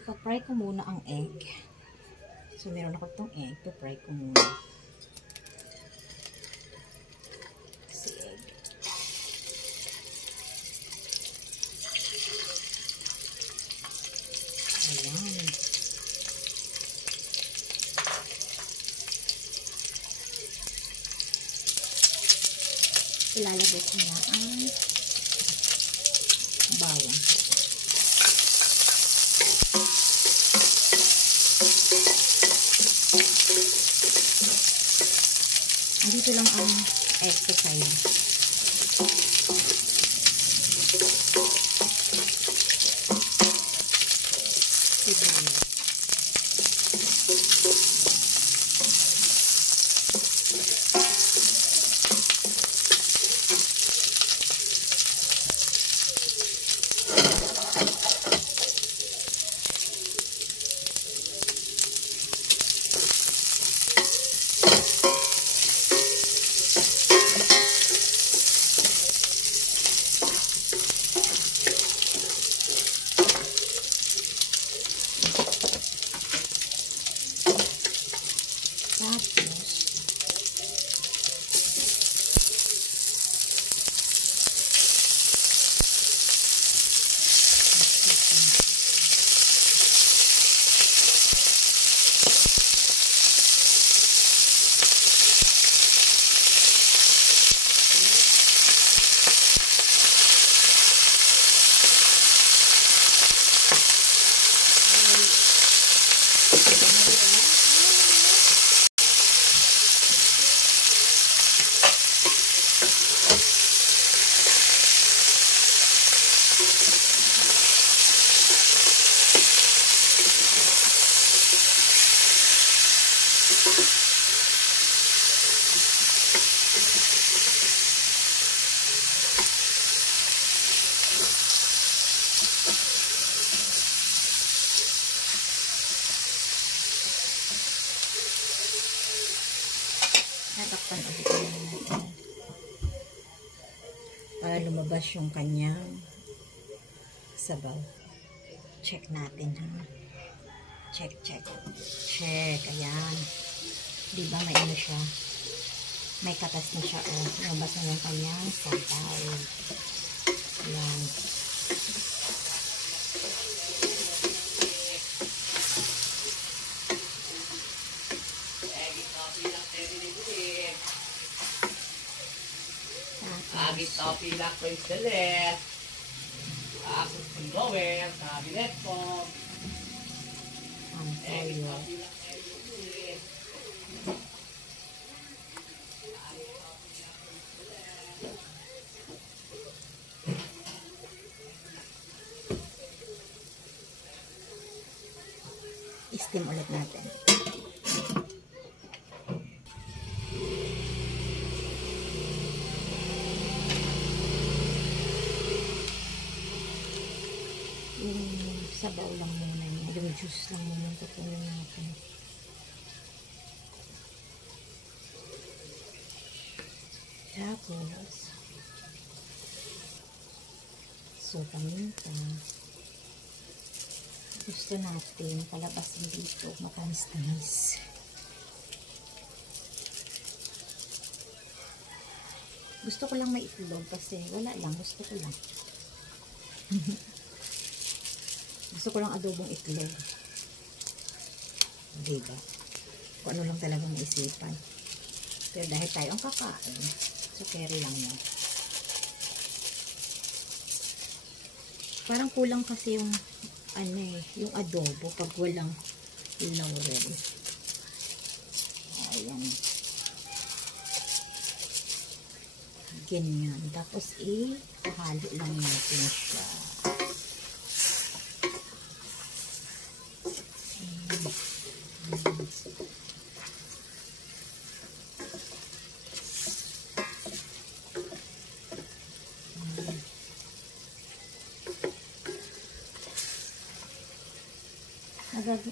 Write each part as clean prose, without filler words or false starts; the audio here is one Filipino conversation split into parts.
ipa-fry ko muna ang egg. So, meron ako itong egg. Ipa-fry ko muna. Kasi egg. Ayan. Ilalagay ko na ang bawang. Andito lang ang egg sa side. Sibuyas. Tatakpan ulit natin para lumabas yung kanyang sabaw. Check natin, ha. Check. Ayan. Diba may ano siya? May katas na siya. Lumabas na yung kanyang sabaw. Ayan. Agit o pilak ko yung salit. Asos kong gawin. Kabinet ko. Ang toyo. I-steam ulit natin. Sabaw lang muna niya. Yung juice lang muna ito po natin. Tapos, paminta. Gusto natin palabasin dito. Matamis-tamis. Gusto ko lang may itlog kasi wala lang. Gusto ko lang. Gusto ko lang adobong itlog. Diba? Kung ano lang talagang isipan. Pero dahil tayo ang kakain, so carry lang yan. Parang kulang kasi yung ano yung adobo pag walang laurel. Ayan. Ganyan. Tapos ihalo lang natin siya.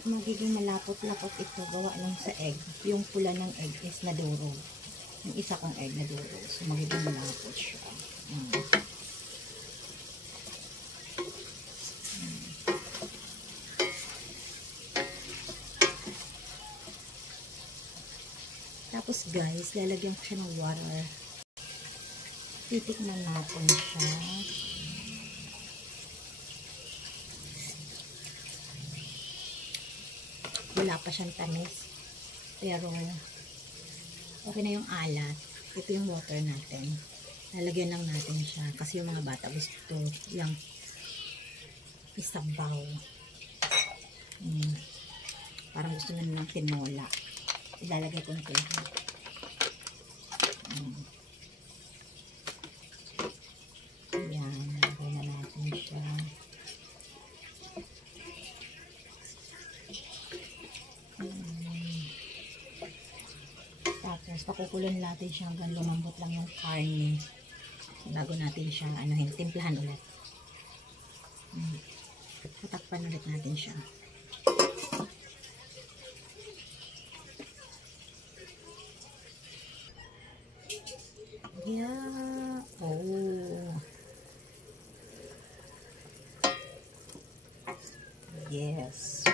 Magiging malapot-lapot ito gawa lang sa egg. Yung pula ng egg is nadurog. Yung isa kong egg nadurog. So magiging malapot siya. guys, lalagyan ko siya ng water. Titikman natin siya. Wala pa siyang tamis. Pero, okay na yung alat. Ito yung water natin. Lalagyan lang natin siya. Kasi yung mga bata gusto yung isabaw. Parang gusto nyo ng tinola. Ilalagay ko nito. Ayan. Lagay na natin siya. Tapos, pakukulon natin siya hanggang lumambot lang yung karne. Bago natin siya, timplahan ulit. Tatakpan ulit natin siya. Yeah. Oh. Yes.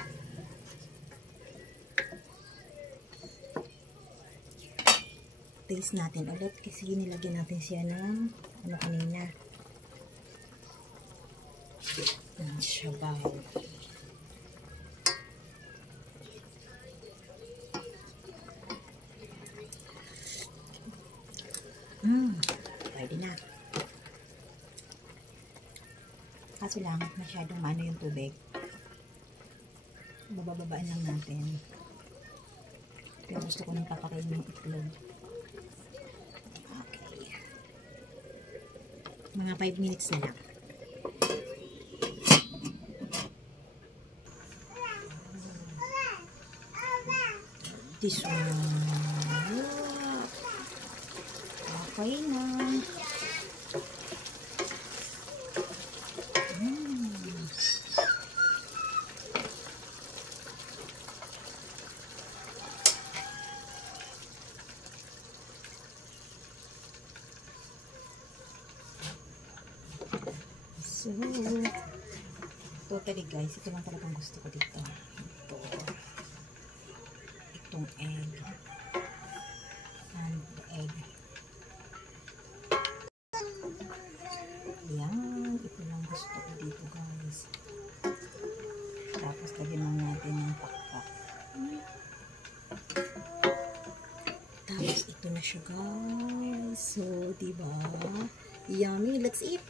Taste natin ulit kasi nilagyan natin siya ng kanina. Ng sabaw. Pwede na. Kaso lang, masyadong mano yung tubig. Babababaan lang natin. Pero gusto ko nang papakain ng itlog. Okay. Mga 5 minutes na lang. This one. Okay na. So, totally guys, ito lang talagang gusto ko dito. Itong egg. And the egg. Yan, ito lang gusto ko dito guys. Tapos lagyan lang natin ng pakpak. Tapos ito na siya guys. So, diba? Yummy. Let's eat.